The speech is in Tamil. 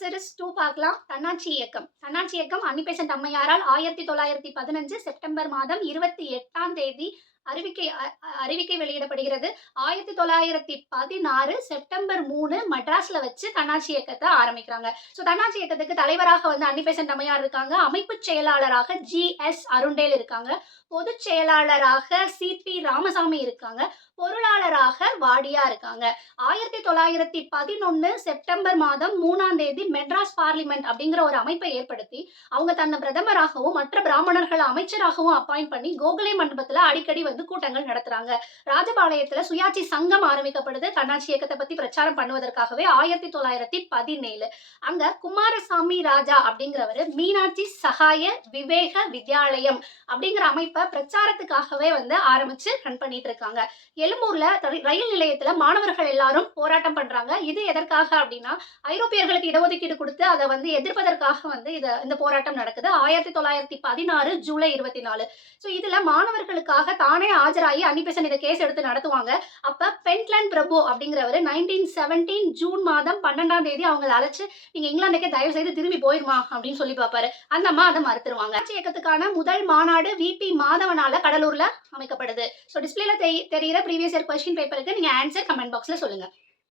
சீரிஸ் 2 பார்க்கலாம். தன்னாட்சி இயக்கம். தன்னாட்சி இயக்கம் அன்னிபெசன்ட் அம்மையாரால் 1915 செப்டம்பர் மாதம் 28ஆம் தேதி அறிவிக்கை வெளியிடப்படுகிறது. 1916 செப்டம்பர் 3 மெட்ராஸ்ல வச்சு தன்னாட்சி இயக்கத்தை ஆரம்பிக்கிறாங்க. தன்னாட்சி இயக்கத்துக்கு தலைவராக வந்து அன்னிபெசன்ட் அம்மையார் இருக்காங்க. அமைப்பு செயலாளராக ஜி.எஸ். அருண்டேல் இருக்காங்க. பொதுச் செயலாளராக சி.பி. ராமசாமி இருக்காங்க. பொருளாளராக வாடியா இருக்காங்க. 1911 செப்டம்பர் மாதம் 3ஆம் தேதி மெட்ராஸ் பார்லிமெண்ட் அப்படிங்கிற ஒரு அமைப்பை ஏற்படுத்தி அவங்க தன்னை பிரதமராகவும் மற்ற பிராமணர்களை அமைச்சராகவும் அப்பாயிண்ட் பண்ணி கோகலே மண்டபத்துல அடிக்கடி வந்து கூட்டங்கள் நடத்துறாங்க. ராஜபாளையத்துல சுயாட்சி சங்கம் ஆரம்பிக்கப்படுது. தன்னாட்சி இயக்கத்தை பத்தி பிரச்சாரம் பண்ணுவதற்காகவே 1917 அங்க குமாரசாமி ராஜா அப்படிங்கிறவரு மீனாட்சி சகாய விவேக வித்யாலயம் அப்படிங்கிற அமைப்பை பிரச்சாரத்துக்காகவே வந்து ஆரம்பிச்சு ரன் பண்ணிட்டு இருக்காங்க. எழும்பூர்ல ரயில் நிலையத்துல மாணவர்கள் எல்லாரும் போராட்டம் பண்றாங்க. இது எதற்காக அப்படின்னா ஐரோப்பியர்களுக்கு இடஒதுக்கீடு கொடுத்து அதை வந்து எதிர்ப்பதற்காக வந்து இந்த போராட்டம் நடக்குது. 1916 ஜூலை 24. இதுல மாணவர்களுக்காக தானே ஆஜராகி அன்னிபெசன்ட் இதை கேஸ் எடுத்து நடத்துவாங்க. அப்ப பென்ட்லண்ட் பிரபு அப்படிங்கிறவர் 1917 ஜூன் மாதம் 12ஆம் தேதி அவங்களை அழைச்சு நீங்க இங்கிலாந்துக்கே தயவு செய்து திரும்பி போயிருமா அப்படின்னு சொல்லி பார்ப்பாரு. அந்த அம்மா அதை மறுத்துருவாங்க. இயக்கத்துக்கான முதல் மாநாடு விபி மாதவனால கடலூர்ல அமைக்கப்படுது. டிஸ்பிளேல தெரியிற ப்ரீவியஸ் இயர் கொஸ்டின் பேப்பருக்கு நீங்க ஆன்சர் கமெண்ட் பாக்ஸ்ல சொல்லுங்க.